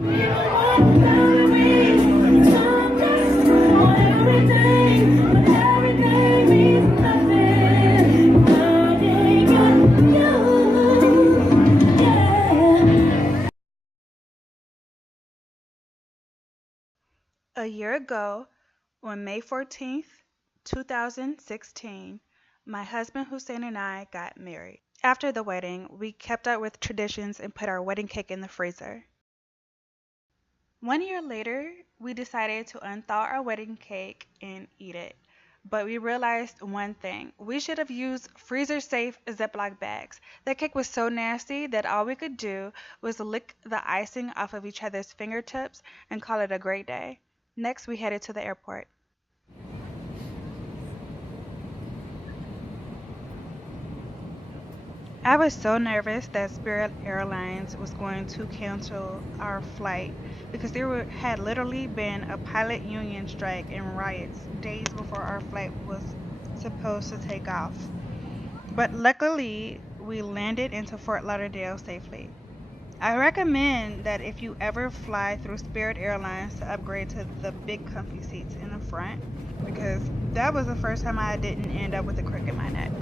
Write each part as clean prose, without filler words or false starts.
A year ago, on May 14th, 2016, my husband Hussein and I got married. After the wedding, we kept up with traditions and put our wedding cake in the freezer. 1 year later, we decided to unthaw our wedding cake and eat it. But we realized one thing. We should have used freezer-safe Ziploc bags. The cake was so nasty that all we could do was lick the icing off of each other's fingertips and call it a great day. Next, we headed to the airport. I was so nervous that Spirit Airlines was going to cancel our flight because had literally been a pilot union strike and riots days before our flight was supposed to take off. But luckily, we landed into Fort Lauderdale safely. I recommend that if you ever fly through Spirit Airlines to upgrade to the big comfy seats in the front, because that was the first time I didn't end up with a crick in my neck.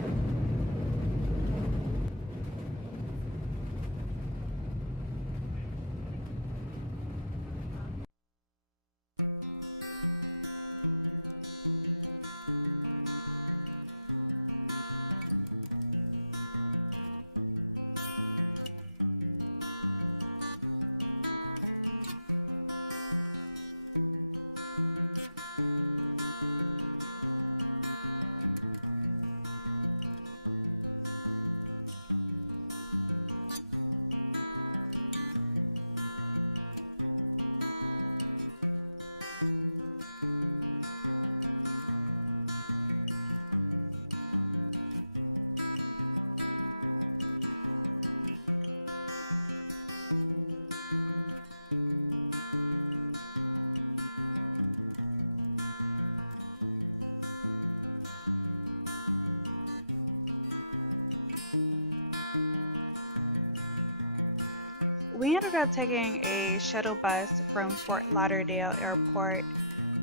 We ended up taking a shuttle bus from Fort Lauderdale Airport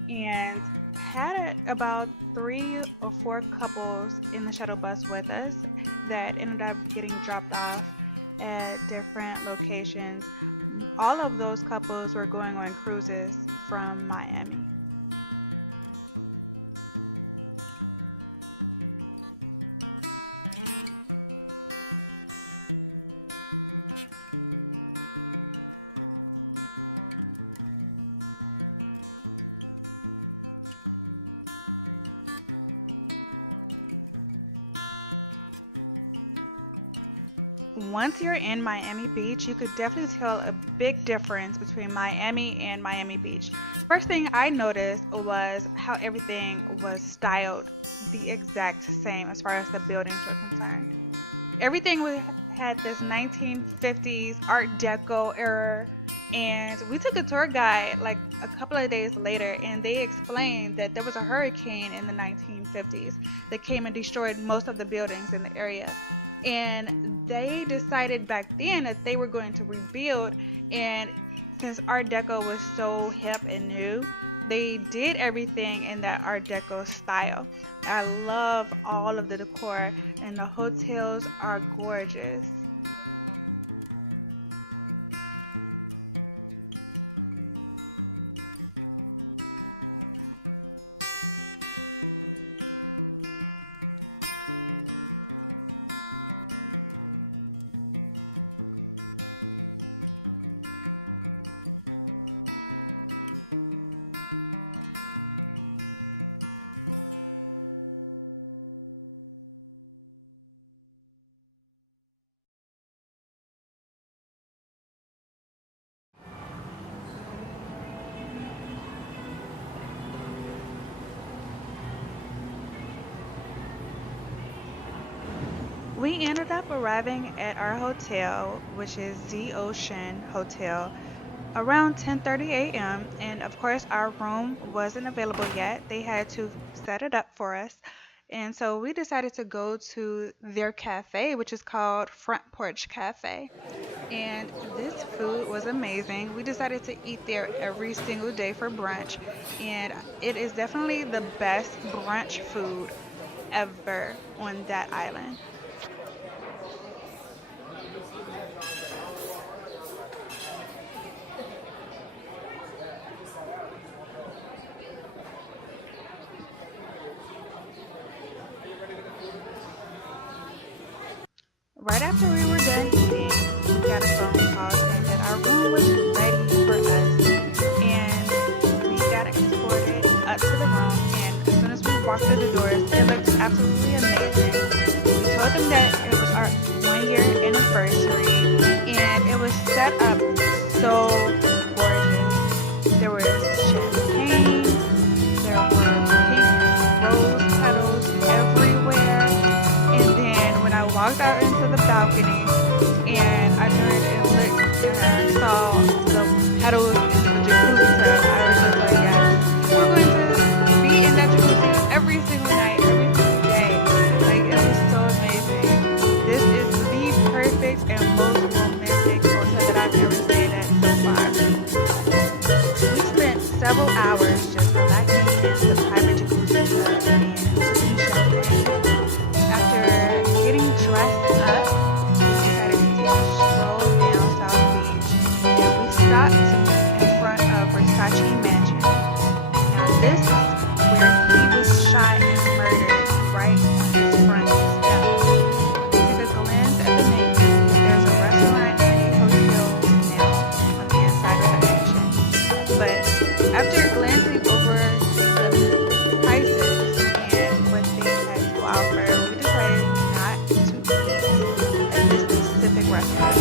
and had about 3 or 4 couples in the shuttle bus with us that ended up getting dropped off at different locations. All of those couples were going on cruises from Miami. Once you're in Miami Beach, you could definitely tell a big difference between Miami and Miami Beach. First thing I noticed was how everything was styled the exact same as far as the buildings were concerned. Had this 1950s Art Deco era, and we took a tour guide like a couple of days later, and they explained that there was a hurricane in the 1950s that came and destroyed most of the buildings in the area. And they decided back then that they were going to rebuild, and since Art Deco was so hip and new, they did everything in that Art Deco style. I love all of the decor, and the hotels are gorgeous. We ended up arriving at our hotel, which is ZOcean Hotel, around 10:30 a.m. and of course our room wasn't available yet. They had to set it up for us. And so we decided to go to their cafe, which is called Front Porch Cafe. And this food was amazing. We decided to eat there every single day for brunch, and it is definitely the best brunch food ever on that island. Right after we were done eating, we got a phone call saying that our room was ready for us, and we got escorted up to the room. And as soon as we walked through the doors, it looked absolutely amazing. We told them that it was our 1 year anniversary, and it was set up so gorgeous. There was champagne, there were pink rose petals everywhere. And then when I walked out into the balcony and I turned and looked and I saw the petals in the jacuzzi tub, I was just like, yes, we're going to be in that jacuzzi every single night, every single day. Like, it was so amazing. This is the perfect and most romantic hotel that I've ever stayed at so far. We spent several hours just relaxing in the private jacuzzi tub and sipping champagne. After getting dressed up, we decided to take a stroll down South Beach, and we stopped in front of Versace Mansion. Now this is where he was shot and murdered, right on his front steps. We took a glance at the menu. There's a restaurant and a hotel now on the inside of the mansion. But after glancing over the prices and what they had to offer, we decided not to eat at this specific restaurant.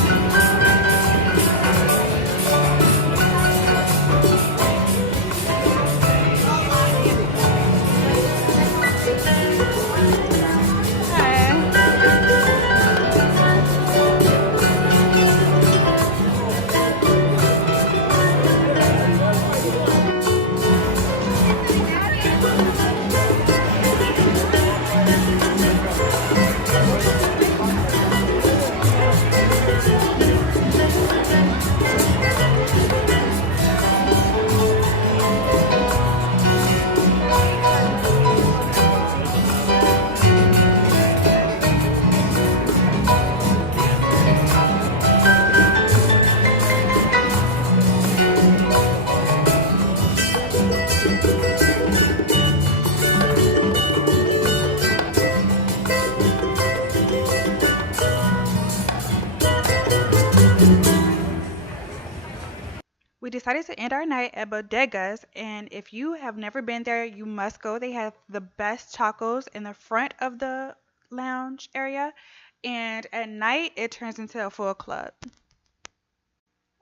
We decided to end our night at Bodegas, and if you have never been there, you must go. They have the best tacos in the front of the lounge area, and at night it turns into a full club.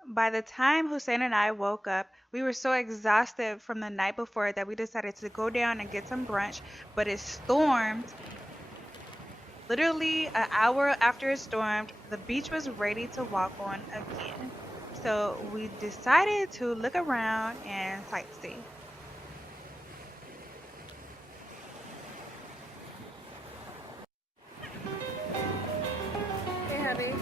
By the time Hussein and I woke up, we were so exhausted from the night before that we decided to go down and get some brunch, but it stormed. Literally an hour after it stormed, the beach was ready to walk on again. So we decided to look around and sightsee. Hey, hubby.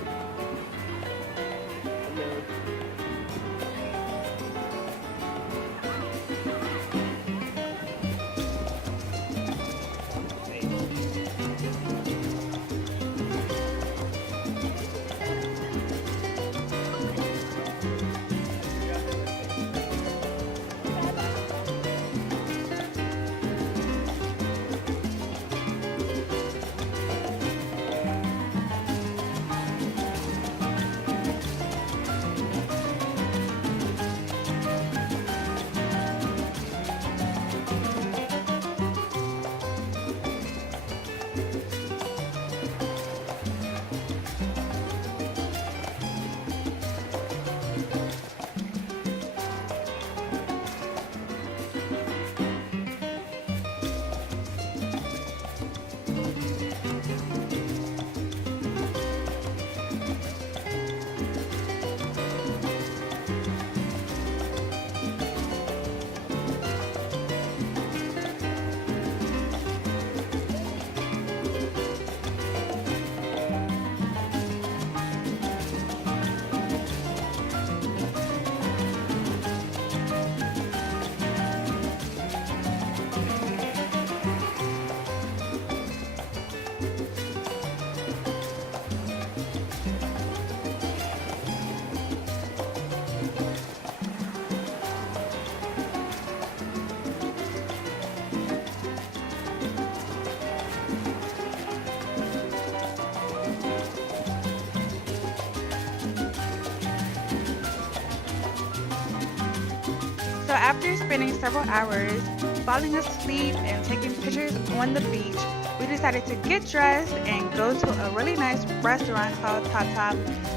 So after spending several hours falling asleep and taking pictures on the beach, we decided to get dressed and go to a really nice restaurant called Top,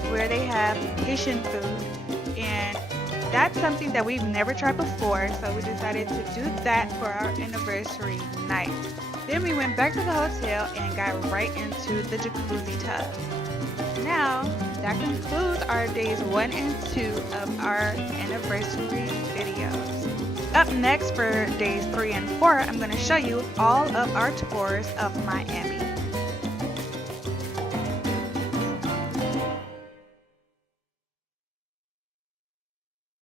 where they have Haitian food. And that's something that we've never tried before, so we decided to do that for our anniversary night. Then we went back to the hotel and got right into the jacuzzi tub. Now, that concludes our days 1 and 2 of our anniversary videos. Up next for days 3 and 4, I'm going to show you all of our tours of Miami.